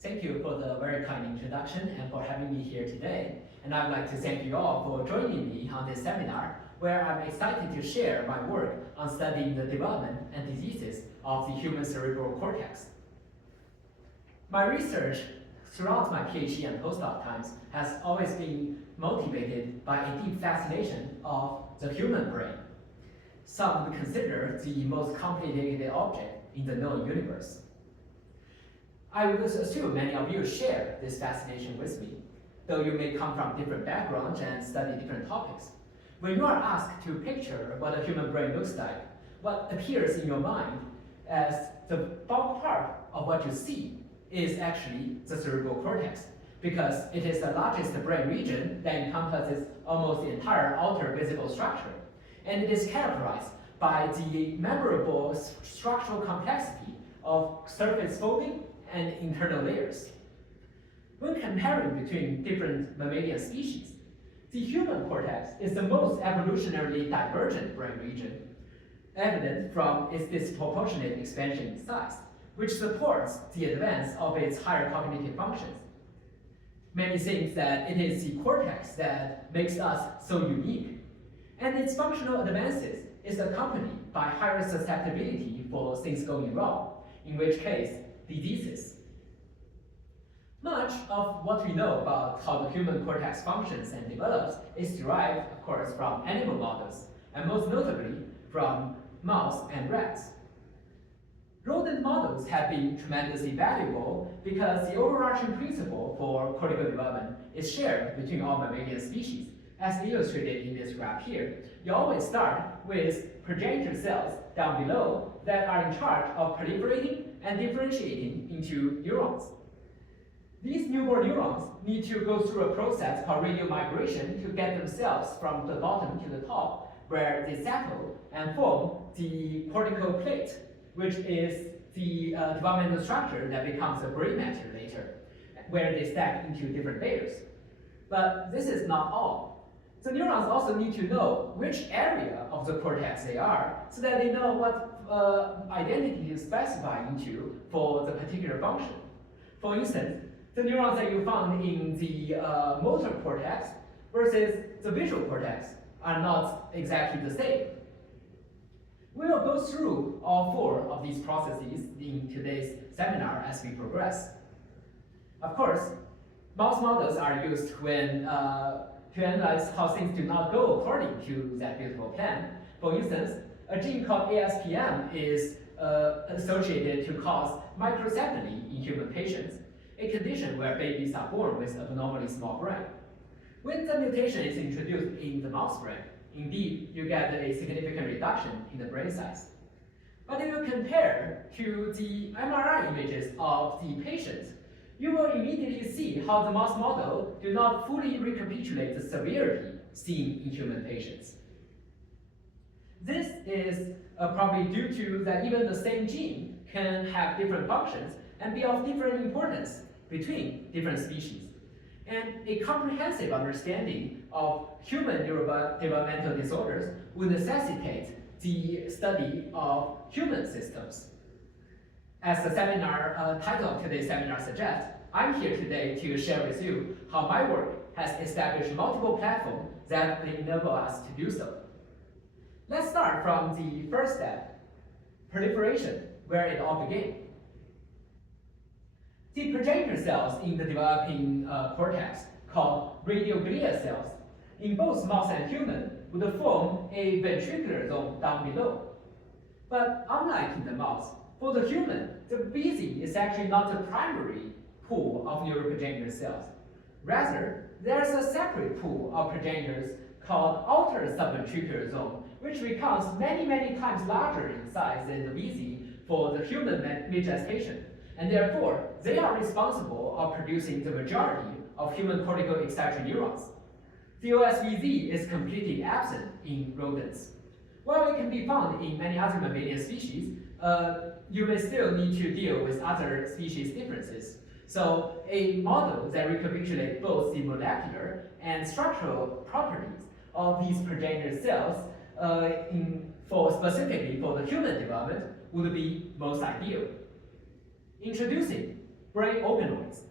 Thank you for the very kind introduction and for having me here today. And I'd like to thank you all for joining me on this seminar, where I'm excited to share my work on studying the development and diseases of the human cerebral cortex. My research throughout my PhD and postdoc times has always been motivated by a deep fascination of the human brain. Some would consider the most complicated object in the known universe. I would assume many of you share this fascination with me, though you may come from different backgrounds and study different topics. When you are asked to picture what a human brain looks like, what appears in your mind as the bulk part of what you see is actually the cerebral cortex, because it is the largest brain region that encompasses almost the entire outer visible structure, and it is characterized by the memorable structural complexity of surface folding and internal layers. When comparing between different mammalian species, the human cortex is the most evolutionarily divergent brain region, evident from its disproportionate expansion in size, which supports the advance of its higher cognitive functions. Many think that it is the cortex that makes us so unique, and its functional advances is accompanied by higher susceptibility for things going wrong, in which case, diseases. Much of what we know about how the human cortex functions and develops is derived, of course, from animal models, and most notably from mouse and rats. Rodent models have been tremendously valuable because the overarching principle for cortical development is shared between all mammalian species, as illustrated in this graph here. You always start with progenitor cells down below that are in charge of proliferating and differentiating into neurons. These newborn neurons need to go through a process called radial migration to get themselves from the bottom to the top, where they settle and form the cortical plate, which is the developmental structure that becomes a brain matter later, where they stack into different layers. But this is not all. The neurons also need to know which area of the cortex they are, so that they know what identity to specify into for the particular function. For instance, the neurons that you found in the motor cortex versus the visual cortex are not exactly the same. We will go through all four of these processes in today's seminar as we progress. Of course, mouse models are used when to analyze how things do not go according to that beautiful plan. For instance, a gene called ASPM is associated to cause microcephaly in human patients, a condition where babies are born with abnormally small brain. When the mutation is introduced in the mouse brain, indeed, you get a significant reduction in the brain size. But if you compare to the MRI images of the patients, you will immediately see how the mouse model do not fully recapitulate the severity seen in human patients. This is probably due to that even the same gene can have different functions and be of different importance between different species. And a comprehensive understanding of human neurodevelopmental disorders would necessitate the study of human systems. As the seminar title of today's seminar suggests, I'm here today to share with you how my work has established multiple platforms that enable us to do so. Let's start from the first step, proliferation, where it all began. The progenitor cells in the developing cortex, called radial glia cells, in both mouse and human, would form a ventricular zone down below. But unlike in the mouse, for the human, the BZ is actually not the primary pool of neuroprogenitor cells. Rather, there's a separate pool of progenitors called outer subventricular zone, which becomes many, many times larger in size than the VZ for the human mid-gestation. And therefore, they are responsible for producing the majority of human cortical excitatory neurons. The OSVZ is completely absent in rodents. While it can be found in many other mammalian species, you may still need to deal with other species differences. So a model that recapitulates both the molecular and structural properties of these progenitor cells specifically for the human development would be most ideal. Introducing brain organoids.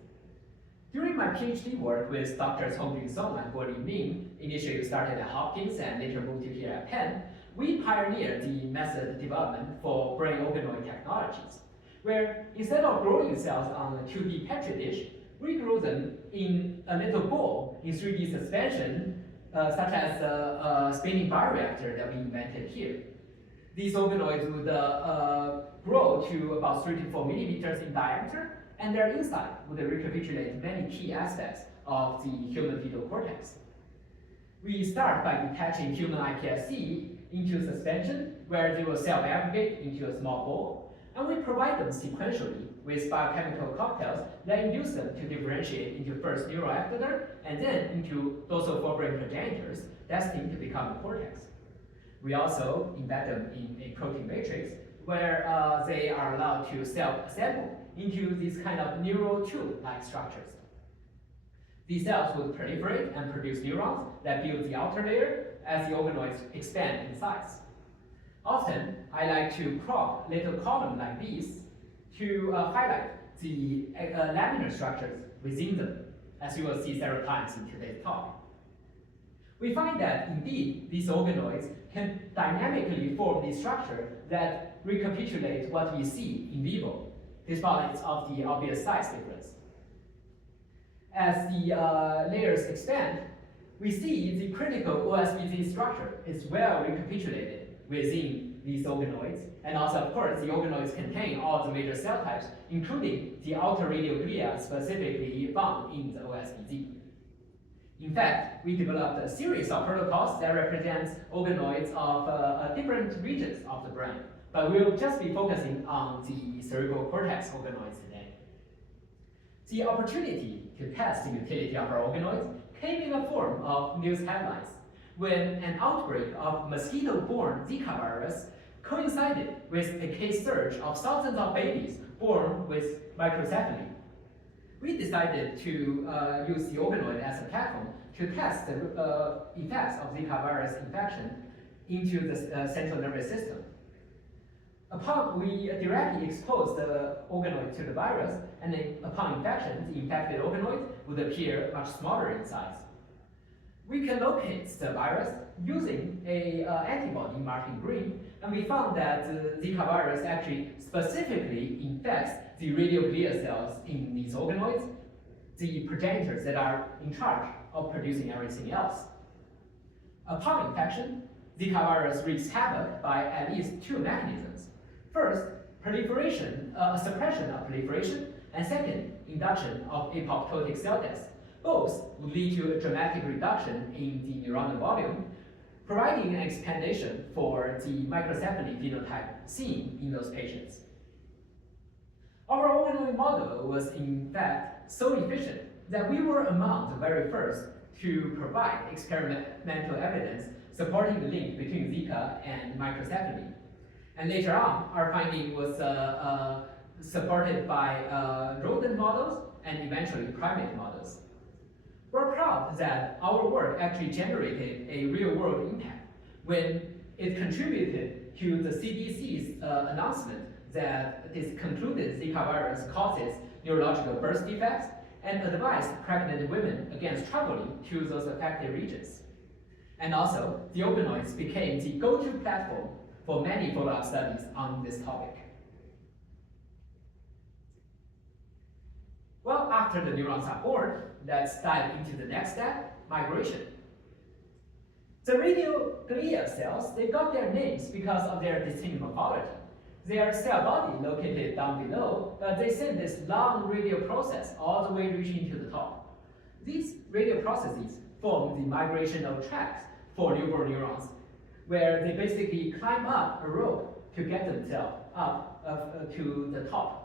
During my PhD work with Drs. Hongjun Song and Guoli Ming, initially started at Hopkins and later moved to here at Penn, we pioneered the method development for brain organoid technologies, where instead of growing cells on a 2D petri dish, we grow them in a little ball in 3D suspension, such as a spinning bioreactor that we invented here. These organoids would grow to about 3 to 4 millimeters in diameter, and their inside would recapitulate many key aspects of the human fetal cortex. We start by detaching human iPSC into suspension, where they will self-aggregate into a small ball, and we provide them sequentially with biochemical cocktails that induce them to differentiate into first neural ectoderm and then into dorsal forebrain progenitors destined to become the cortex. We also embed them in a protein matrix where they are allowed to self-assemble into these kind of neural tube-like structures. These cells would proliferate and produce neurons that build the outer layer as the organoids expand in size. Often, I like to crop little columns like these to highlight the laminar structures within them, as you will see several times in today's talk. We find that indeed these organoids can dynamically form the structure that recapitulates what we see in vivo, despite of the obvious size difference. As the layers expand, we see the critical OSBZ structure is well recapitulated within these organoids, and also, of course, the organoids contain all the major cell types, including the outer radial glia specifically found in the OSBZ. In fact, we developed a series of protocols that represents organoids of different regions of the brain, but we'll just be focusing on the cerebral cortex organoids today. The opportunity to test the utility of our organoids came in the form of news headlines when an outbreak of mosquito-borne Zika virus coincided with a case surge of thousands of babies born with microcephaly. We decided to use the organoid as a platform to test the effects of Zika virus infection into the central nervous system. We directly expose the organoid to the virus, and then upon infection, the infected organoid would appear much smaller in size. We can locate the virus using an antibody marked in green, and we found that the Zika virus actually specifically infects the radial glia cells in these organoids, the progenitors that are in charge of producing everything else. Upon infection, Zika virus wreaks havoc by at least 2 mechanisms. First, proliferation, suppression of proliferation, and second, induction of apoptotic cell death. Both would lead to a dramatic reduction in the neuronal volume, providing an explanation for the microcephaly phenotype seen in those patients. Our organoid model was in fact so efficient that we were among the very first to provide experimental evidence supporting the link between Zika and microcephaly. And later on, our finding was supported by rodent models and eventually primate models. We're proud that our work actually generated a real-world impact when it contributed to the CDC's announcement that this concluded Zika virus causes neurological birth defects and advised pregnant women against traveling to those affected regions. And also, the organoids became the go-to platform for many follow-up studies on this topic. Well, after the neurons are born, let's dive into the next step, migration. The radial glia cells, they got their names because of their distinct morphology. Their cell body located down below, but they send this long radial process all the way reaching to the top. These radial processes form the migrational tracks for newborn neurons, where they basically climb up a rope to get themselves up to the top.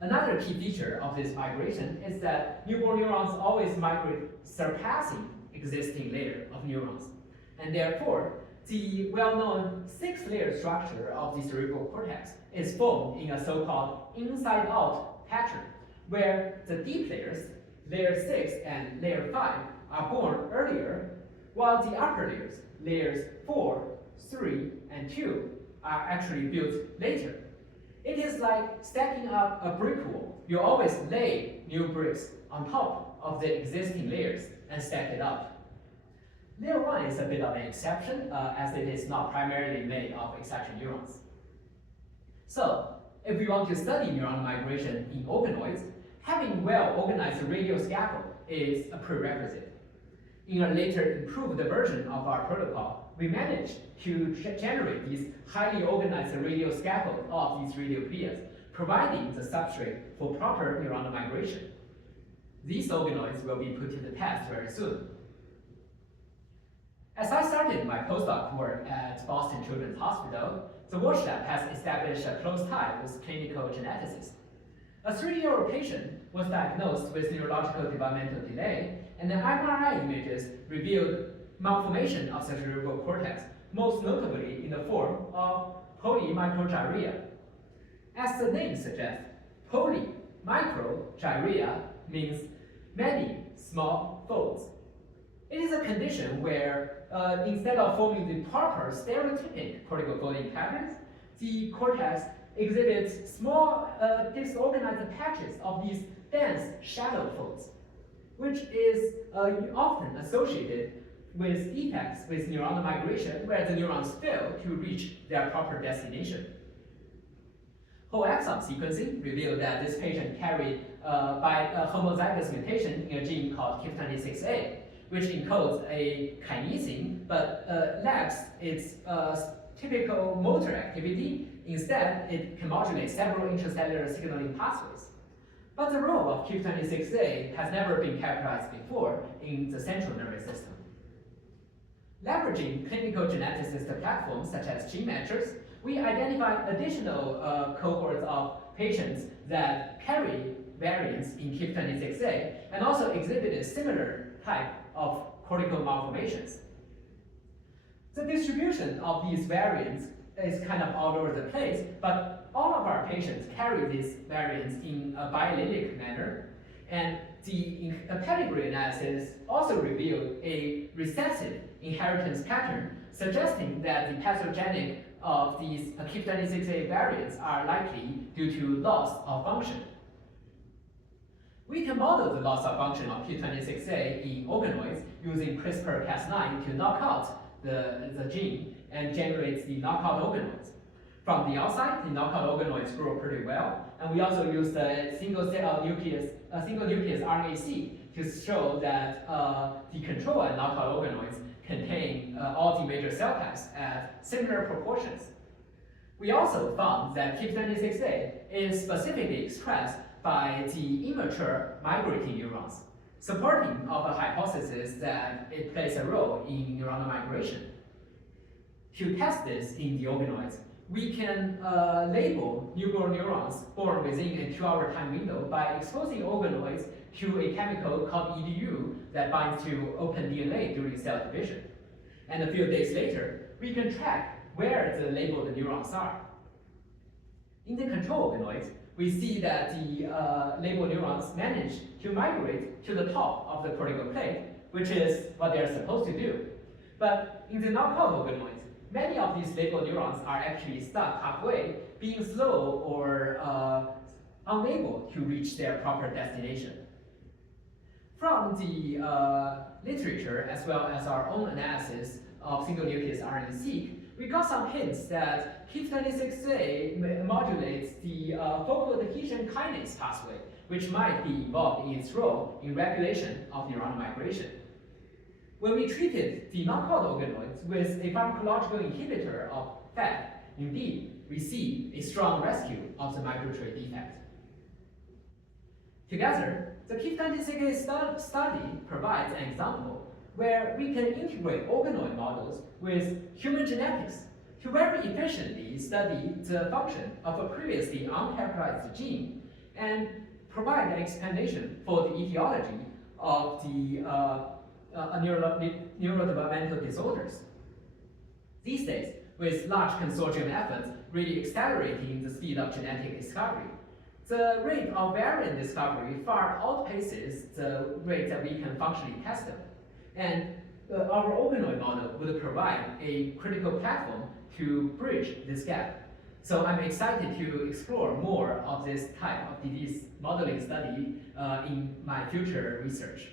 Another key feature of this migration is that newborn neurons always migrate surpassing existing layer of neurons, and therefore the well-known 6-layer structure of the cerebral cortex is formed in a so-called inside-out pattern, where the deep layers, layer 6 and layer 5, are born earlier, while the upper layers, layers 4, 3, and 2, are actually built later. It is like stacking up a brick wall. You always lay new bricks on top of the existing layers and stack it up. Layer 1 is a bit of an exception, as it is not primarily made of excited neurons. So, if we want to study neuron migration in organoids, having well-organized radial scaffold is a prerequisite. In a later improved version of our protocol, we managed to generate these highly organized radial scaffold of these radial glias, providing the substrate for proper neuronal migration. These organoids will be put to the test very soon. As I started my postdoc work at Boston Children's Hospital, the Walsh Lab has established a close tie with clinical geneticists. A 3-year-old patient was diagnosed with neurological developmental delay, and the MRI images revealed malformation of the cerebral cortex, most notably in the form of polymicrogyria. As the name suggests, polymicrogyria means many small folds. It is a condition where instead of forming the proper stereotypic cortical folding patterns, the cortex exhibits small disorganized patches of these dense shadow folds, which is often associated with defects with neuronal migration where the neurons fail to reach their proper destination. Whole exome sequencing revealed that this patient carried by a homozygous mutation in a gene called KIF26A, which encodes a kinesin but lacks its typical motor activity. Instead, it can modulate several intracellular signaling pathways. But the role of KIF26A has never been characterized before in the central nervous system. Leveraging clinical geneticist platforms such as gene matchers, we identified additional cohorts of patients that carry variants in KIF26A and also exhibited similar type of cortical malformations. The distribution of these variants is kind of all over the place, but all of our patients carry these variants in a biallelic manner, and the pedigree analysis also revealed a recessive inheritance pattern, suggesting that the pathogenic of these KIF26A variants are likely due to loss of function. We can model the loss of function of KIF26A in organoids using CRISPR-Cas9 to knock out the gene and generate the knockout organoids. From the outside, the knockout organoids grow pretty well, and we also use the single nucleus RNA-seq to show that the control and knockout organoids contain all the major cell types at similar proportions. We also found that KIF26A is specifically expressed by the immature migrating neurons, supporting of a hypothesis that it plays a role in neuronal migration. To test this in the organoids, we can label newborn neurons born within a 2-hour time window by exposing organoids to a chemical called EDU that binds to open DNA during cell division. And a few days later, we can track where the labeled neurons are. In the control organoids, we see that the labeled neurons manage to migrate to the top of the cortical plate, which is what they're supposed to do. But in the knockout organoids, many of these labeled neurons are actually stuck halfway, being slow or unable to reach their proper destination. From the literature, as well as our own analysis of single nucleus RNA-seq, we got some hints that KIF26A modulates the focal adhesion kinase pathway, which might be involved in its role in regulation of neuronal migration. When we treated the knockout organoids with a pharmacological inhibitor of FAT, indeed, we see a strong rescue of the migratory defect. Together, the KIF26A study provides an example where we can integrate organoid models with human genetics to very efficiently study the function of a previously uncharacterized gene and provide an explanation for the etiology of the neurodevelopmental disorders. These days, with large consortium efforts really accelerating the speed of genetic discovery, the rate of variant discovery far outpaces the rate that we can functionally test them. And our organoid model would provide a critical platform to bridge this gap. So I'm excited to explore more of this type of disease modeling study in my future research.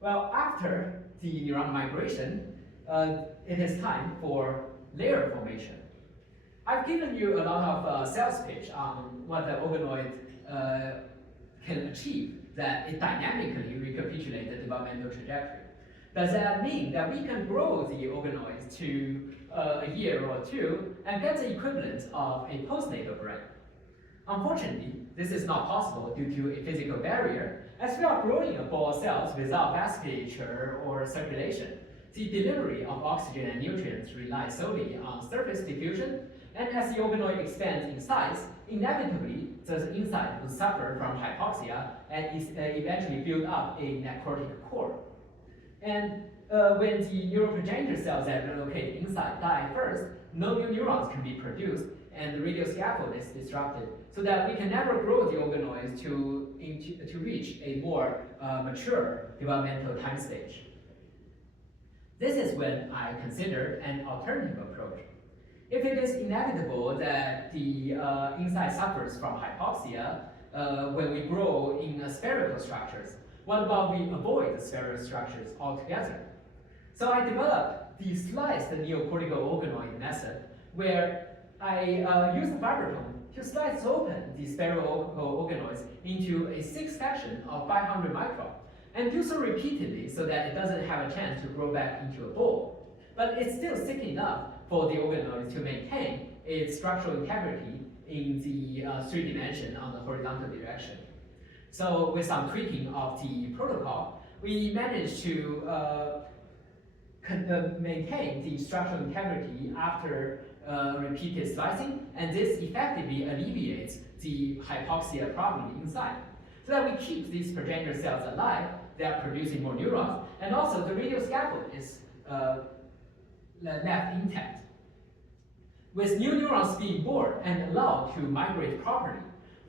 Well, after the neuron migration, it is time for layer formation. I've given you a lot of sales pitch on what the organoid can achieve, that it dynamically recapitulates the developmental trajectory. Does that mean that we can grow the organoids to a year or two and get the equivalent of a postnatal brain? Unfortunately, this is not possible due to a physical barrier, as we are growing ball cells without vasculature or circulation. The delivery of oxygen and nutrients relies solely on surface diffusion, and as the organoid expands in size, inevitably the inside will suffer from hypoxia and eventually build up a necrotic core. And when the neuroprogenitor cells that relocate inside die first, no new neurons can be produced and the radial scaffold is disrupted, so that we can never grow the organoids to reach a more mature developmental time stage. This is when I considered an alternative approach. If it is inevitable that the inside suffers from hypoxia when we grow in spherical structures, what about we avoid the spherical structures altogether? So I developed the sliced neocortical organoid method, where I use the vibrotome to slice open the spherical organoids into a 6-section of 500 micron, and do so repeatedly so that it doesn't have a chance to grow back into a ball. But it's still thick enough for the organoid to maintain its structural integrity in the 3 dimension on the horizontal direction. So with some tweaking of the protocol, we managed to maintain the structural integrity after repeated slicing, and this effectively alleviates the hypoxia problem inside. So that we keep these progenitor cells alive, they are producing more neurons, and also the radial scaffold is left intact. With new neurons being born and allowed to migrate properly,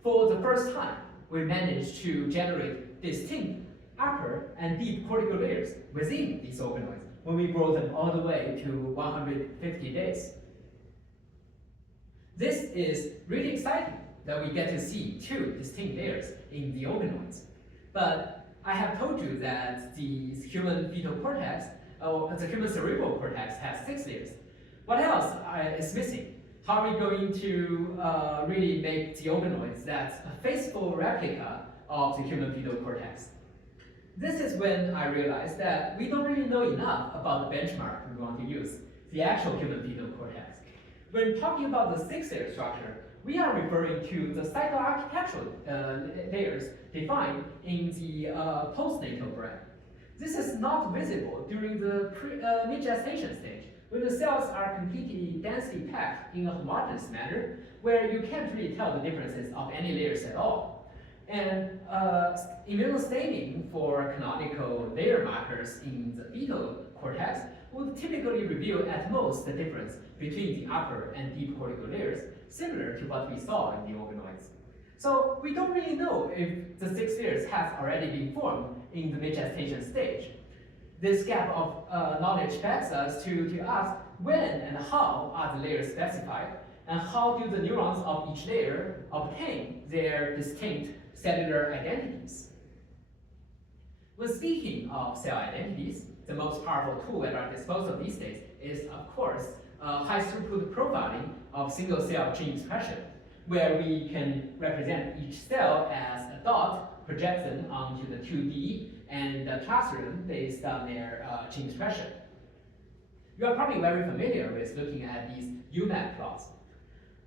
for the first time, we managed to generate distinct upper and deep cortical layers within these organoids when we grow them all the way to 150 days. This is really exciting that we get to see 2 distinct layers in the organoids. But I have told you that the human fetal cortex, or the human cerebral cortex, has 6 layers. What else is missing? How are we going to really make the organoids that's a faithful replica of the human fetal cortex? This is when I realized that we don't really know enough about the benchmark we want to use, the actual human fetal cortex. When talking about the 6-layer structure, we are referring to the psychoarchitectural layers defined in the postnatal brain. This is not visible during the mid-gestation stage, when the cells are completely densely packed in a homogeneous manner, where you can't really tell the differences of any layers at all. And immunostaining for canonical layer markers in the fetal cortex would typically reveal at most the difference between the upper and deep cortical layers, similar to what we saw in the organoids. So we don't really know if the 6 layers has already been formed in the mid-gestation stage. This gap of knowledge begs us to ask when and how are the layers specified, and how do the neurons of each layer obtain their distinct cellular identities. When speaking of cell identities, the most powerful tool at our disposal these days is, of course, high-throughput profiling of single-cell gene expression, where we can represent each cell as a dot, project them onto the 2D and cluster them based on their gene expression. You are probably very familiar with looking at these UMAP plots.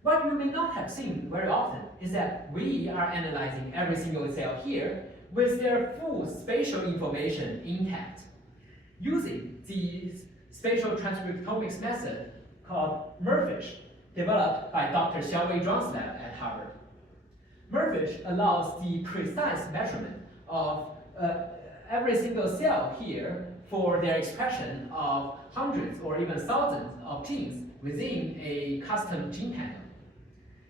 What you may not have seen very often is that we are analyzing every single cell here with their full spatial information intact, using the spatial transcriptomics method called MERFISH, developed by Dr. Xiaowei Zhuang's lab at Harvard. MERFISH allows the precise measurement of every single cell here for their expression of hundreds or even thousands of genes within a custom gene panel.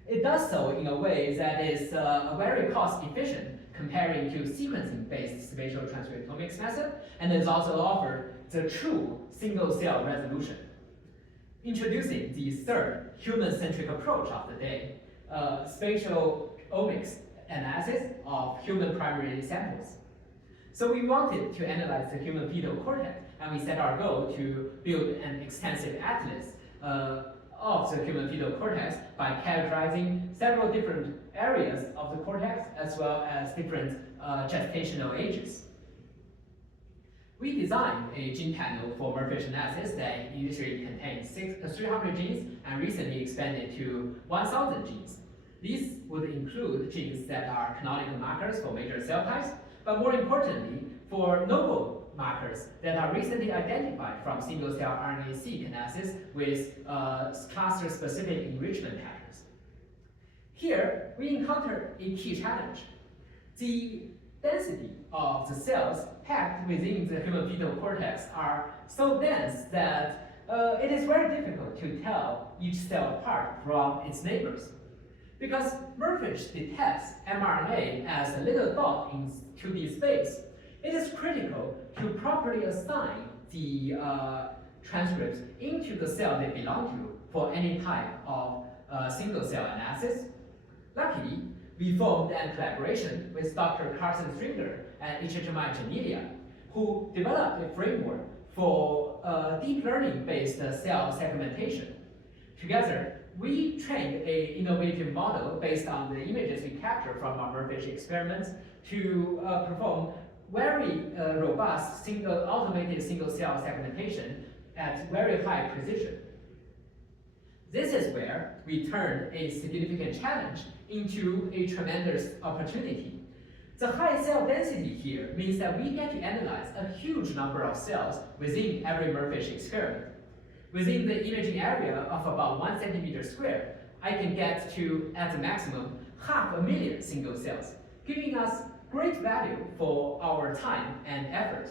It does so in a way that is very cost-efficient comparing to sequencing-based spatial transcriptomics method, and is also offered the true single-cell resolution. introducing the third human-centric approach of the day, spatial omics analysis of human primary samples. So we wanted to analyze the human fetal cortex, and we set our goal to build an extensive atlas of the human fetal cortex by characterizing several different areas of the cortex as well as different gestational ages. We designed a gene panel for merge analysis that initially contained 300 genes and recently expanded to 1,000 genes. These would include genes that are canonical markers for major cell types, but more importantly, for novel markers that are recently identified from single-cell RNA-seq analysis with cluster-specific enrichment patterns. Here, we encounter a key challenge. The density of the cells packed within the human fetal cortex are so dense that it is very difficult to tell each cell apart from its neighbors. Because merge detects mRNA as a little dot in 2D space, it is critical to properly assign the transcripts into the cell they belong to for any type of single-cell analysis. Luckily, we formed a collaboration with Dr. Carson Stringer at HHMI Geneva, who developed a framework for deep learning-based cell segmentation. Together, we trained an innovative model based on the images we captured from our merge experiments to perform very robust automated single-cell segmentation at very high precision. This is where we turned a significant challenge into a tremendous opportunity. The high cell density here means that we get to analyze a huge number of cells within every merge experiment. Within the imaging area of about 1 centimeter square, I can get to, at the maximum, 500,000 single cells, giving us great value for our time and effort.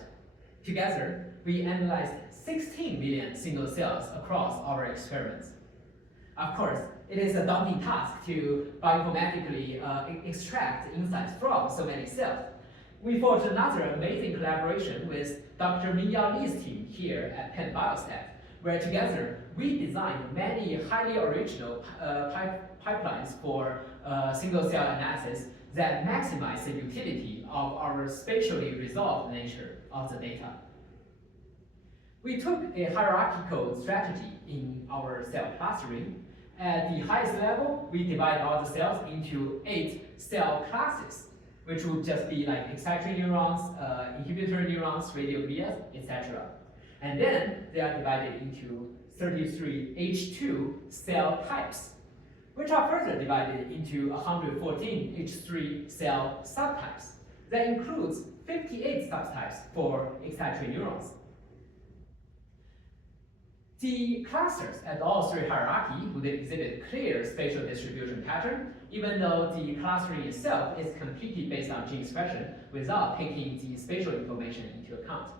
Together, we analyzed 16 million single cells across our experiments. Of course, it is a daunting task to bioinformatically extract insights from so many cells. We forged another amazing collaboration with Dr. Mingyao Li's team here at Penn Biostat, where together we designed many highly original pipelines for single-cell analysis that maximize the utility of our spatially resolved nature of the data. We took a hierarchical strategy in our cell clustering. At the highest level, we divide all the cells into 8 cell classes, which would just be like excitatory neurons, inhibitory neurons, radioglias, etc. And then they are divided into 33 H2 cell types, which are further divided into 114 H3 cell subtypes. That includes 58 subtypes for excitatory neurons. The clusters at all 3 hierarchy would exhibit clear spatial distribution pattern, even though the clustering itself is completely based on gene expression without taking the spatial information into account.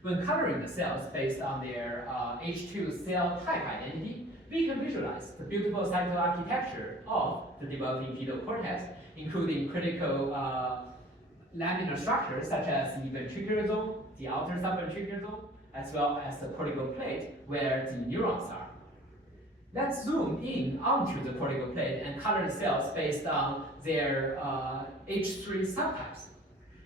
When coloring the cells based on their H2 cell type identity, we can visualize the beautiful cytoarchitecture of the developing fetal cortex, including critical laminar structures such as the ventricular zone, the outer subventricular zone, as well as the cortical plate where the neurons are. Let's zoom in onto the cortical plate and color the cells based on their H3 subtypes.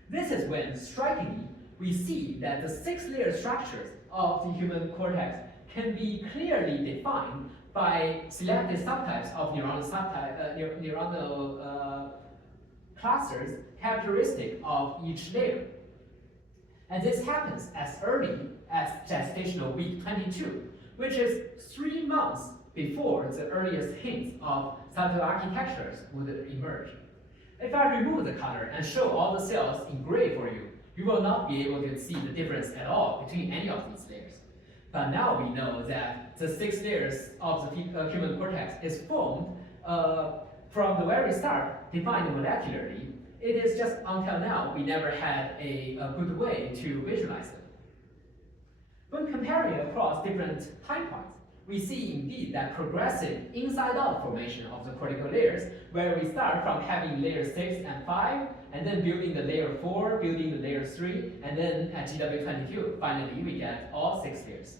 This is when, strikingly, we see that the 6-layer structures of the human cortex can be clearly defined by selected subtypes of neuronal clusters characteristic of each layer. And this happens as early as gestational week 22, which is 3 months before the earliest hints of cytoarchitectures would emerge. If I remove the color and show all the cells in gray for you, you will not be able to see the difference at all between any of these layers. But now we know that the 6 layers of the human cortex is formed from the very start, defined molecularly. It is just until now we never had a good way to visualize them. When comparing across different time points, we see indeed that progressive inside-out formation of the cortical layers, where we start from having layer 6 and 5, and then building the layer 4, building the layer 3, and then at GW22, finally we get all 6 layers.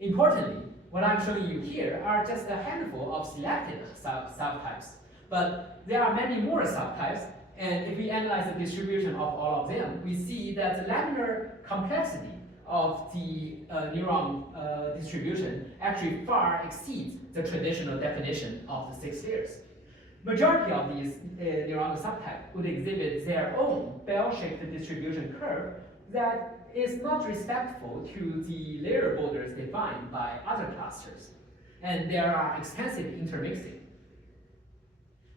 Importantly, What I'm showing you here are just a handful of selected subtypes, but there are many more subtypes, and if we analyze the distribution of all of them, we see that the laminar complexity of the neuron distribution actually far exceeds the traditional definition of the 6 layers. Majority of these neuronal subtypes would exhibit their own bell-shaped distribution curve that is not respectful to the layer borders defined by other clusters, and there are extensive intermixing.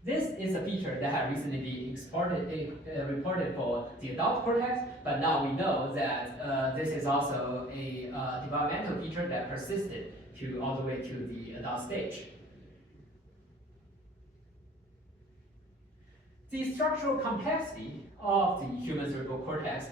This is a feature that had recently been reported for the adult cortex, but now we know that this is also a developmental feature that persisted all the way to the adult stage. The structural complexity of the human cerebral cortex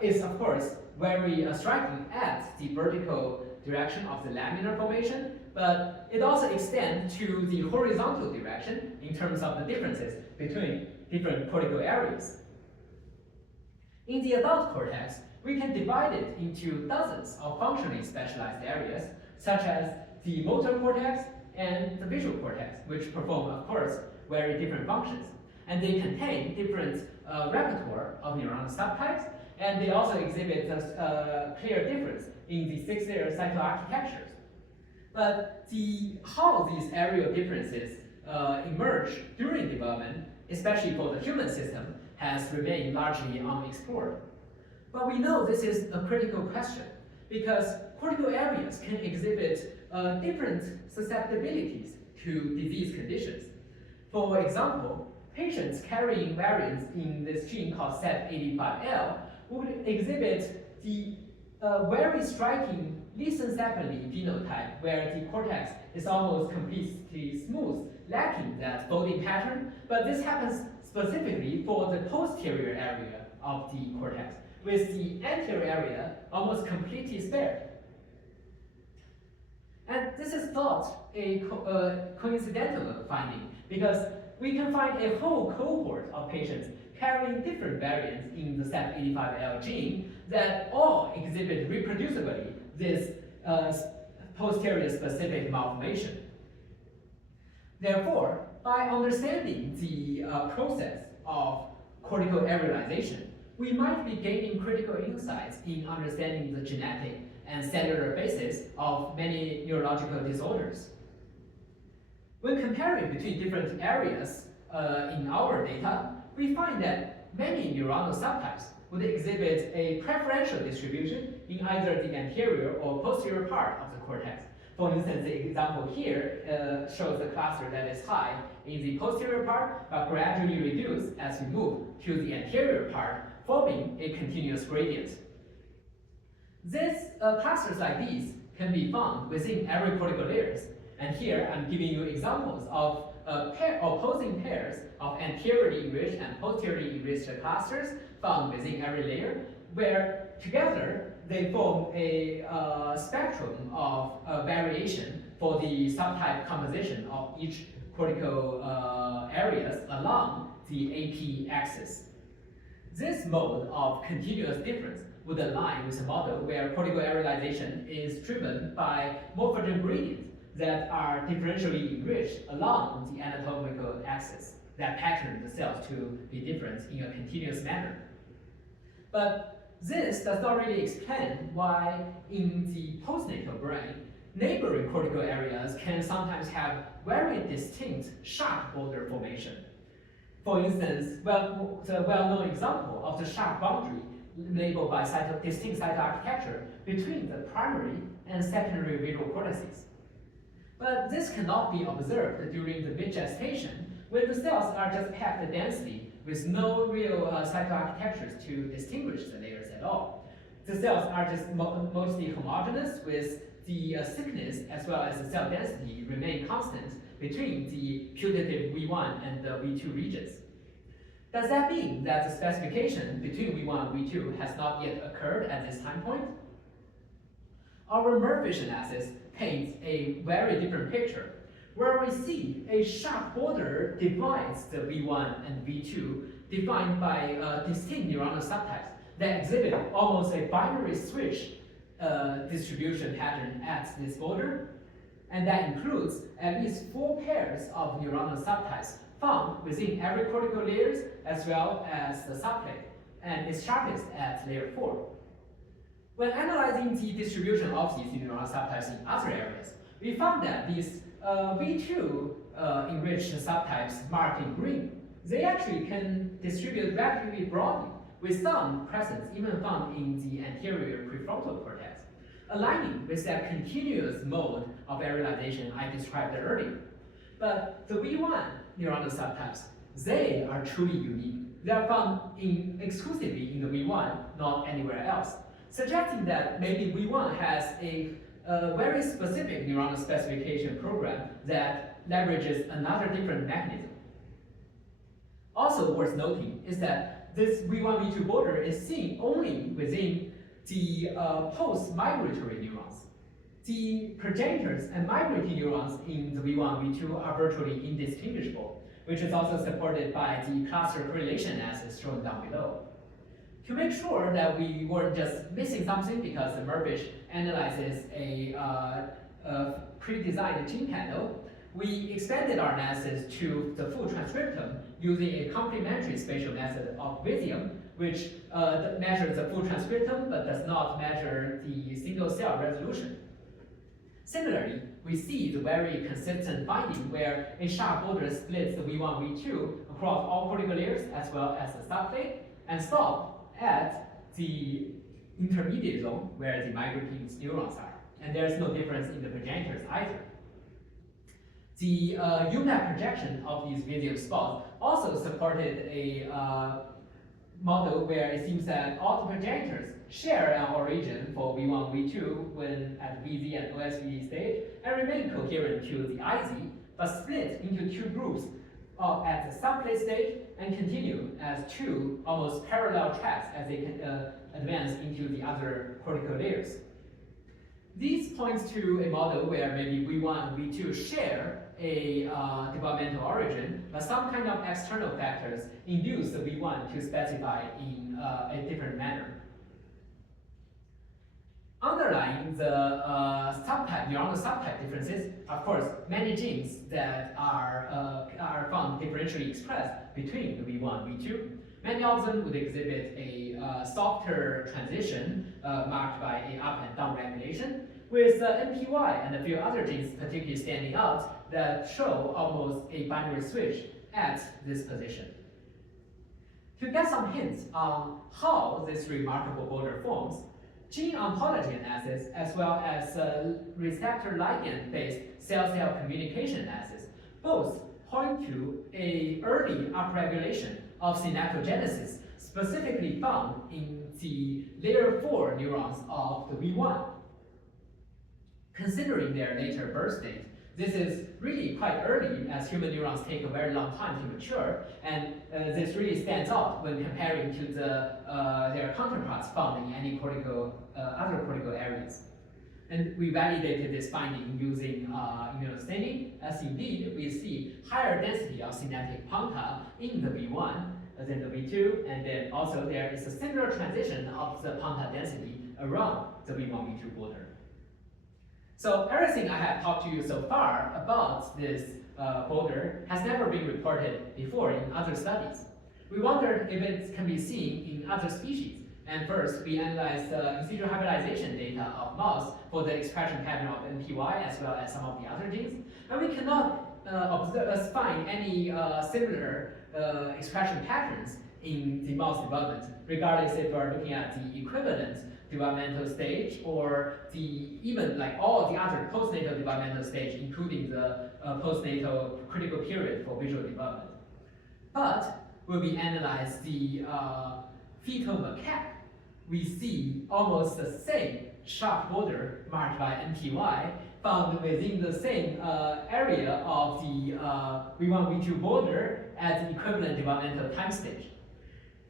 is, of course, very striking at the vertical direction of the laminar formation, but it also extends to the horizontal direction in terms of the differences between different cortical areas. In the adult cortex, we can divide it into dozens of functionally specialized areas, such as the motor cortex and the visual cortex, which perform, of course, very different functions. And they contain different repertoire of neuronal subtypes, and they also exhibit a clear difference in the 6-layer cytoarchitectures. But how these areal differences emerge during development, especially for the human system, has remained largely unexplored. But we know this is a critical question, because cortical areas can exhibit different susceptibilities to disease conditions. For example, patients carrying variants in this gene called SEP85L would exhibit the very striking lissencephaly phenotype, where the cortex is almost completely smooth, lacking that folding pattern. But this happens specifically for the posterior area of the cortex, with the anterior area almost completely spared. And this is thought a coincidental finding, because we can find a whole cohort of patients carrying different variants in the SEP85L gene that all exhibit reproducibly this posterior specific malformation. Therefore, by understanding the process of cortical arealization, we might be gaining critical insights in understanding the genetic and cellular basis of many neurological disorders. When comparing between different areas in our data, we find that many neuronal subtypes would exhibit a preferential distribution in either the anterior or posterior part of the cortex. For instance, the example here shows a cluster that is high in the posterior part, but gradually reduced as we move to the anterior part, forming a continuous gradient. Clusters like these can be found within every cortical layers, and here I'm giving you examples of opposing pairs of anteriorly enriched and posteriorly enriched clusters found within every layer, where together they form a spectrum of variation for the subtype composition of each cortical areas along the AP axis. This mode of continuous difference would align with a model where cortical arealization is driven by morphogen gradients that are differentially enriched along the anatomical axis that pattern the cells to be different in a continuous manner. But this does not really explain why in the postnatal brain, neighboring cortical areas can sometimes have very distinct sharp border formation. For instance, the well-known example of the sharp boundary labeled by distinct cytoarchitecture between the primary and secondary visual cortices. But this cannot be observed during the mid-gestation, when the cells are just packed densely with no real cytoarchitectures to distinguish the layers at all. The cells are just mostly homogeneous, with the thickness as well as the cell density remain constant between the putative V1 and the V2 regions. Does that mean that the specification between V1 and V2 has not yet occurred at this time point? Our MERFISH analysis paints a very different picture, where we see a sharp border divides the V1 and V2, defined by distinct neuronal subtypes that exhibit almost a binary switch distribution pattern at this border, and that includes at least 4 pairs of neuronal subtypes found within every cortical layers as well as the subplate, and is sharpest at layer 4. When analyzing the distribution of these neuronal subtypes in other areas, we found that these V2 enriched subtypes marked in green, they actually can distribute relatively broadly, with some presence even found in the anterior prefrontal cortex, aligning with that continuous mode of arealization I described earlier. But the V1 neuronal subtypes, they are truly unique. They are found exclusively in the V1, not anywhere else, suggesting that maybe V1 has a very specific neuronal specification program that leverages another different mechanism. Also worth noting is that this V1, V2 border is seen only within the post-migratory neurons. The progenitors and migrating neurons in the V1, V2 are virtually indistinguishable, which is also supported by the cluster correlation analysis shown down below. To make sure that we weren't just missing something because the Mirvish analyzes a pre-designed gene panel, we expanded our analysis to the full transcriptome using a complementary spatial method of Visium, which measures the full transcriptome but does not measure the single cell resolution. Similarly, we see the very consistent finding where a sharp border splits the V1, V2 across all cortical layers as well as the subplate, and stop at the intermediate zone where the migrating neurons are. And there's no difference in the progenitors either. The UMAP projection of these Visium spots also supported a model where it seems that all the progenitors share an origin for V1, V2 when at VZ and OSV stage and remain coherent to the IZ, but split into 2 groups at the subplate stage and continue as 2 almost parallel tracks as they can advance into the other cortical layers. This points to a model where maybe V1 and V2 share a developmental origin, but some kind of external factors induce the V1 to specify in a different manner. Underlying the neuronal subtype differences, of course, many genes that are found differentially expressed between the V1 and V2. Many of them would exhibit a softer transition marked by a up and down regulation, with NPY and a few other genes particularly standing out that show almost a binary switch at this position. To get some hints on how this remarkable border forms, gene ontology analysis as well as receptor ligand-based cell-cell communication analysis both point to an early upregulation of synaptogenesis specifically found in the layer 4 neurons of the V1. Considering their later birth date, this is really quite early as human neurons take a very long time to mature, and this really stands out when comparing to their counterparts found in any other cortical areas. And we validated this finding using immunostaining, as indeed we see higher density of synaptic puncta in the V1 than the V2, and then also there is a similar transition of the puncta density around the V1, V2 border. So everything I have talked to you so far about this border has never been reported before in other studies. We wondered if it can be seen in other species. And first, we analyzed in situ hybridization data of mouse for the expression pattern of NPY as well as some of the other genes. And we cannot find any similar expression patterns in the mouse development, regardless if we're looking at the equivalent developmental stage or even like all the other postnatal developmental stage, including the postnatal critical period for visual development. But when we analyze the fetal macaque, we see almost the same sharp border marked by NPY found within the same area of the V1, V2 border at the equivalent developmental time stage,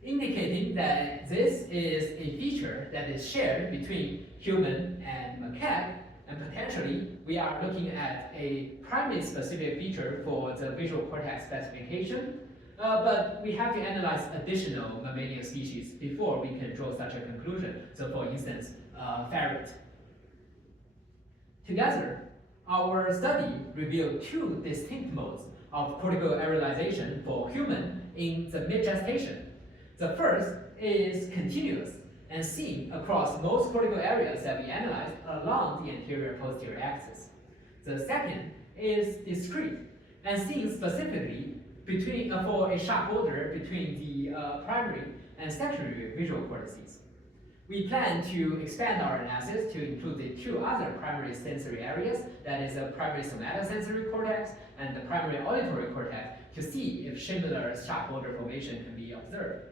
indicating that this is a feature that is shared between human and macaque, and potentially we are looking at a primate-specific feature for the visual cortex specification, But we have to analyze additional mammalian species before we can draw such a conclusion. So for instance, ferret. Together, our study revealed two distinct modes of cortical arealization for human in the mid-gestation. The first is continuous and seen across most cortical areas that we analyzed along the anterior-posterior axis. The second is discrete and seen specifically for a sharp border between the primary and secondary visual cortices. We plan to expand our analysis to include the two other primary sensory areas, that is the primary somatosensory cortex and the primary auditory cortex, to see if similar sharp border formation can be observed.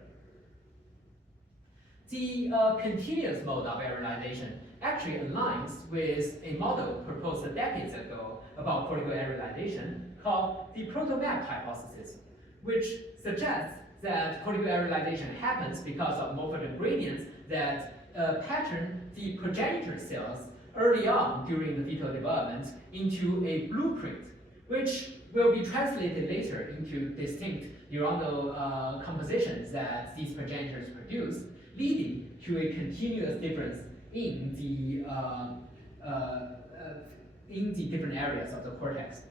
The continuous mode of arealization actually aligns with a model proposed decades ago about cortical arealization called the proto-map hypothesis, which suggests that cortical arealization happens because of morphogen gradients that pattern the progenitor cells early on during the fetal development into a blueprint, which will be translated later into distinct neuronal compositions that these progenitors produce, leading to a continuous difference in the different areas of the cortex.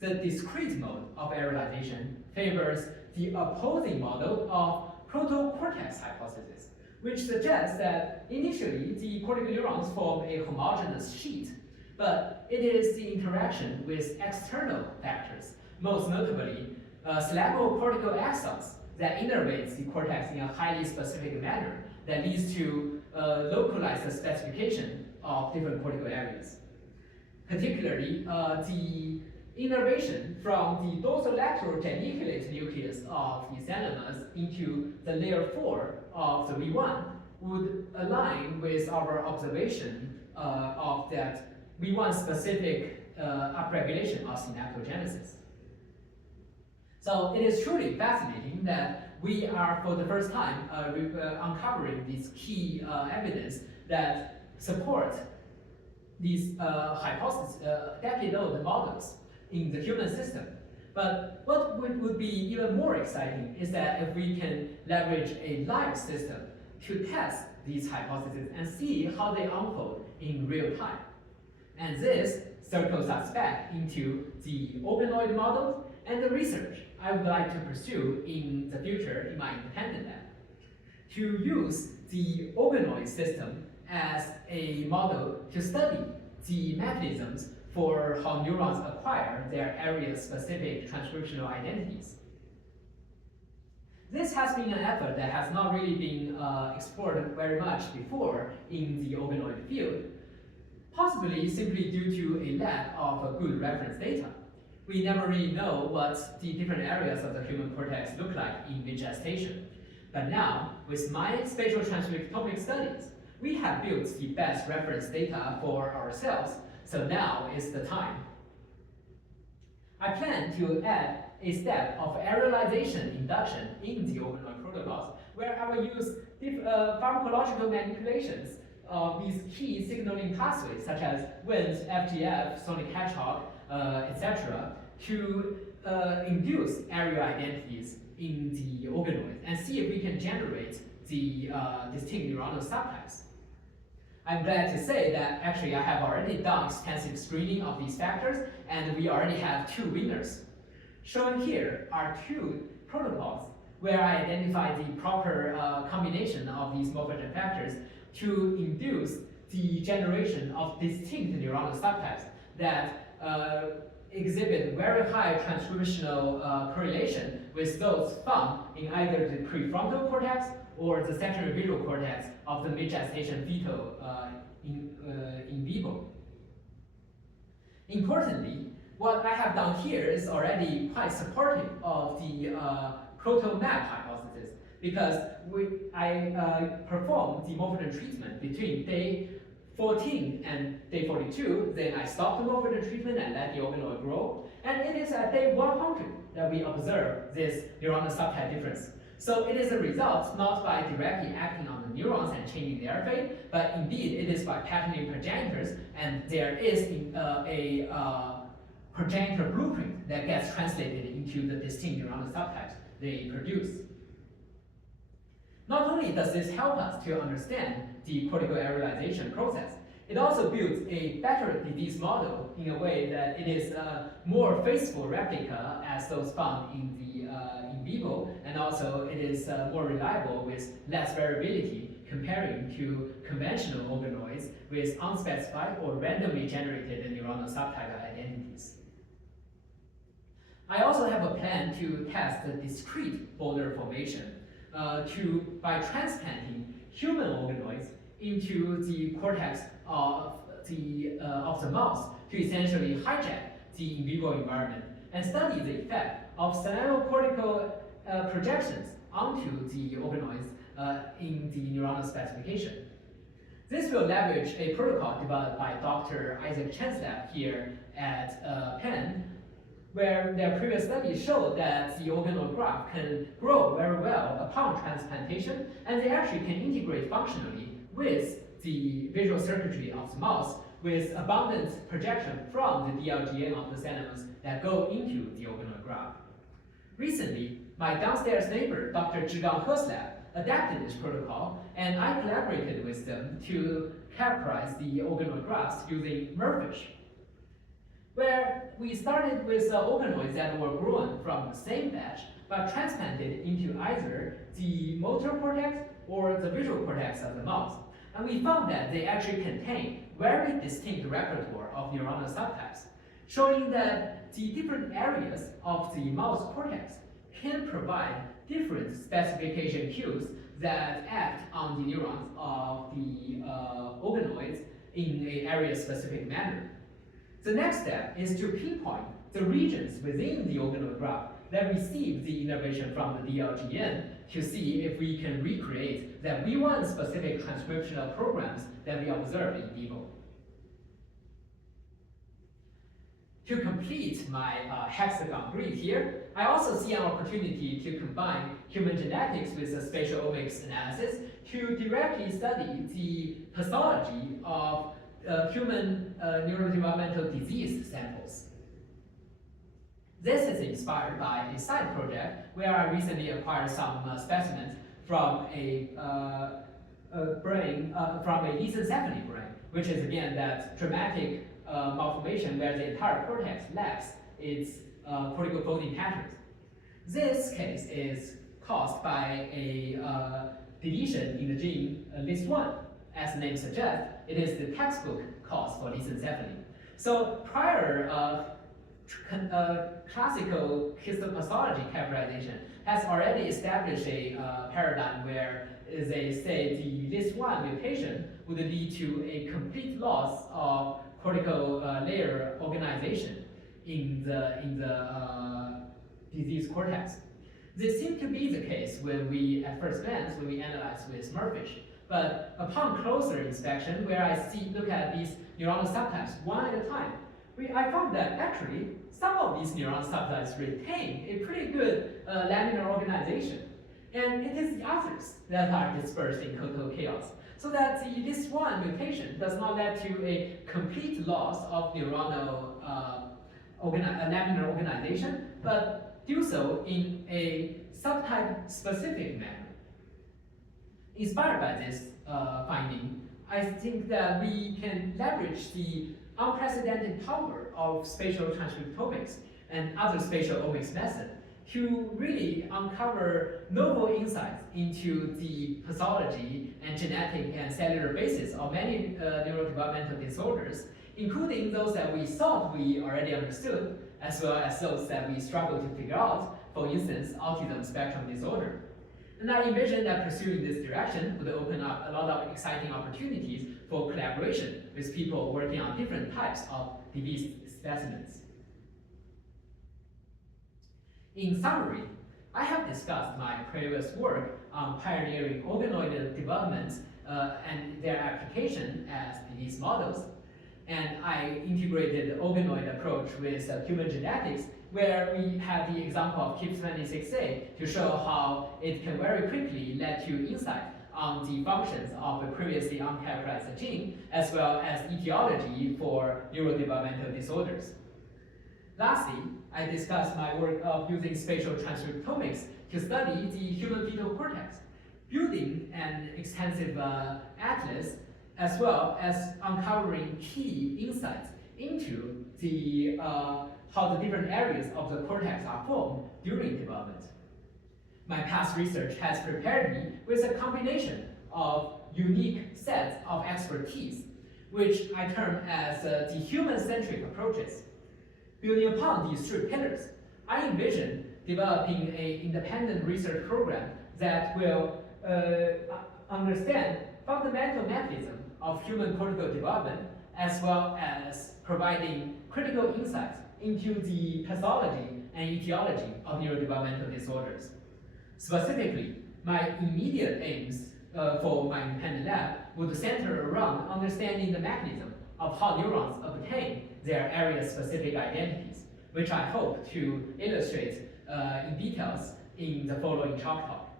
The discrete mode of arealization favors the opposing model of proto-cortex hypothesis, which suggests that initially the cortical neurons form a homogeneous sheet, but it is the interaction with external factors, most notably syllabocortical axons, that innervates the cortex in a highly specific manner that leads to localized specification of different cortical areas. Particularly, the innervation from the dorsolateral geniculate nucleus of the thalamus into the layer 4 of the V1 would align with our observation of that V1 specific upregulation of synaptogenesis. So it is truly fascinating that we are, for the first time, uncovering these key evidence that support these hypotheses, decade-old models in the human system. But what would be even more exciting is that if we can leverage a live system to test these hypotheses and see how they unfold in real time. And this circles us back into the organoid model and the research I would like to pursue in the future in my independent lab, to use the organoid system as a model to study the mechanisms for how neurons acquire their area-specific transcriptional identities. This has been an effort that has not really been explored very much before in the organoid field, possibly simply due to a lack of good reference data. We never really know what the different areas of the human cortex look like in mid-gestation. But now, with my spatial transcriptomic studies, we have built the best reference data for ourselves, so now is the time. I plan to add a step of arealization induction in the organoid protocols, where I will use pharmacological manipulations of these key signaling pathways, such as WNT, FGF, sonic hedgehog, etc., to induce area identities in the organoid and see if we can generate the distinct neuronal subtypes. I'm glad to say that actually I have already done extensive screening of these factors, and we already have 2 winners. Shown here are 2 protocols where I identified the proper combination of these morphogen factors to induce the generation of distinct neuronal subtypes that exhibit very high transcriptional correlation with those found in either the prefrontal cortex or the secondary visual cortex of the mid-gestation fetal in vivo. Importantly, what I have done here is already quite supportive of the proto-map hypothesis, because I performed the morphogen treatment between day 14 and day 42, then I stopped the morphogen treatment and let the organoid grow, and it is at day 100 that we observe this neuronal subtype difference. So it is a result not by directly acting on the neurons and changing their fate, but indeed it is by patterning progenitors, and there is a progenitor blueprint that gets translated into the distinct neuronal subtypes they produce. Not only does this help us to understand the cortical arealization process, it also builds a better disease model in a way that it is a more faithful replica as those found in the in vivo, and also it is more reliable with less variability comparing to conventional organoids with unspecified or randomly generated neuronal subtype identities. I also have a plan to test the discrete boulder formation by transplanting human organoids into the cortex of the mouse to essentially hijack the in vivo environment and study the effect of cortical projections onto the organoids in the neuronal specification. This will leverage a protocol developed by Dr. Isaac Chen's lab here at Penn, where their previous studies showed that the organoid graft can grow very well upon transplantation, and they actually can integrate functionally with the visual circuitry of the mouse with abundant projection from the DLGN of the cells that go into the organoid graft. Recently, my downstairs neighbor, Dr. Zhigang He's lab, adapted this protocol, and I collaborated with them to characterize the organoid grafts using merfish, where we started with organoids that were grown from the same batch, but transplanted into either the motor cortex or the visual cortex of the mouse. And we found that they actually contain very distinct repertoire of neuronal subtypes, showing that the different areas of the mouse cortex can provide different specification cues that act on the neurons of the organoids in an area-specific manner. The next step is to pinpoint the regions within the organoid graft that receive the innervation from the DLGN to see if we can recreate the V1 specific transcriptional programs that we observe in vivo. To complete my hexagon grid here, I also see an opportunity to combine human genetics with a spatial omics analysis to directly study the pathology of human neurodevelopmental disease samples. This is inspired by a side project where I recently acquired some specimens from a brain, from a lissencephaly brain, which is again that dramatic malformation where the entire cortex lacks its cortical folding patterns. This case is caused by a deletion in the gene LIS1. As the name suggests, it is the textbook cause for lissencephaly. So prior classical histopathology characterization has already established a paradigm where they say the LIS1 mutation would lead to a complete loss of cortical layer organization in the disease cortex. This seemed to be the case when we, at first glance, when we analyze with merfish. But upon closer inspection, where I look at these neuronal subtypes one at a time, I found that actually some of these neuronal subtypes retain a pretty good laminar organization. And it is the others that are dispersed in total chaos. So that this one mutation does not lead to a complete loss of neuronal laminar organization, but do so in a subtype-specific manner. Inspired by this finding, I think that we can leverage the unprecedented power of spatial transcriptomics and other spatial omics methods to really uncover novel insights into the pathology and genetic and cellular basis of many neurodevelopmental disorders, including those that we thought we already understood, as well as those that we struggle to figure out, for instance, autism spectrum disorder. And I envision that pursuing this direction would open up a lot of exciting opportunities for collaboration with people working on different types of disease specimens. In summary, I have discussed my previous work on pioneering organoid development and their application as disease models. And I integrated the organoid approach with human genetics, where we had the example of KIP26A to show how it can very quickly lead to insight on the functions of a previously uncharacterized gene, as well as etiology for neurodevelopmental disorders. Lastly, I discussed my work of using spatial transcriptomics to study the human fetal cortex, building an extensive atlas, as well as uncovering key insights into the how the different areas of the cortex are formed during development. My past research has prepared me with a combination of unique sets of expertise, which I term as the human-centric approaches. Building upon these three pillars, I envision developing an independent research program that will understand fundamental mechanism of human cortical development, as well as providing critical insights into the pathology and etiology of neurodevelopmental disorders. Specifically, my immediate aims for my independent lab would center around understanding the mechanism of how neurons obtain their area-specific identities, which I hope to illustrate in details in the following chalk talk.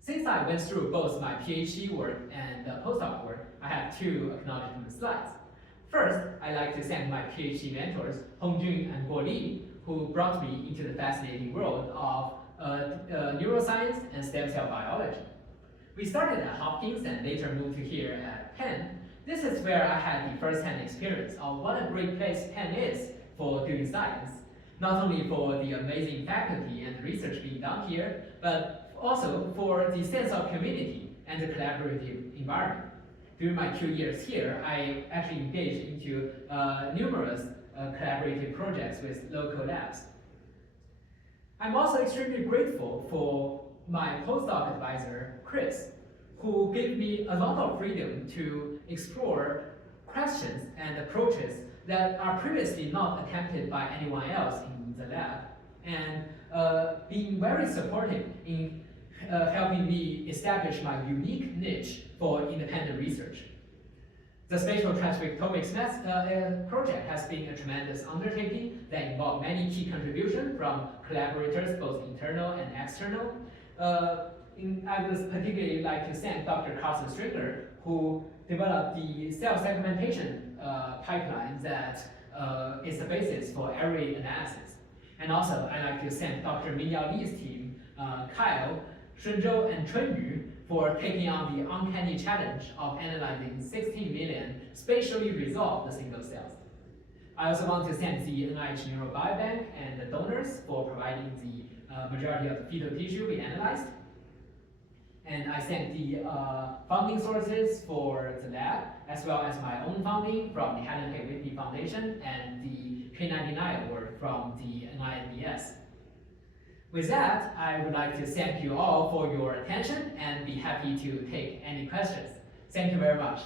Since I went through both my PhD work and postdoc work, I have two acknowledgement slides. First, I'd like to thank my PhD mentors, Hongjun and Guo Li, who brought me into the fascinating world of neuroscience and stem cell biology. We started at Hopkins and later moved to here at Penn. This is where I had the first-hand experience of what a great place Penn is for doing science, not only for the amazing faculty and research being done here, but also for the sense of community and the collaborative environment. During my 2 years here, I actually engaged into numerous collaborative projects with local labs. I'm also extremely grateful for my postdoc advisor, Chris, who gave me a lot of freedom to explore questions and approaches that are previously not attempted by anyone else in the lab, and being very supportive in helping me establish my unique niche for independent research. The spatial transcriptomics project has been a tremendous undertaking that involved many key contributions from collaborators, both internal and external. I would particularly like to thank Dr. Carson Stringer, who developed the cell segmentation pipeline that is the basis for array analysis. And also, I'd like to thank Dr. Mingyao Li's team, Kyle, Shenzhou, and Chunyu, for taking on the uncanny challenge of analyzing 16 million spatially resolved single cells. I also want to thank the NIH Neurobiobank and the donors for providing the majority of the fetal tissue we analyzed. And I thank the funding sources for the lab, as well as my own funding from the Helen K. Whitney Foundation and the K99 award from the NINDS. With that, I would like to thank you all for your attention and be happy to take any questions. Thank you very much.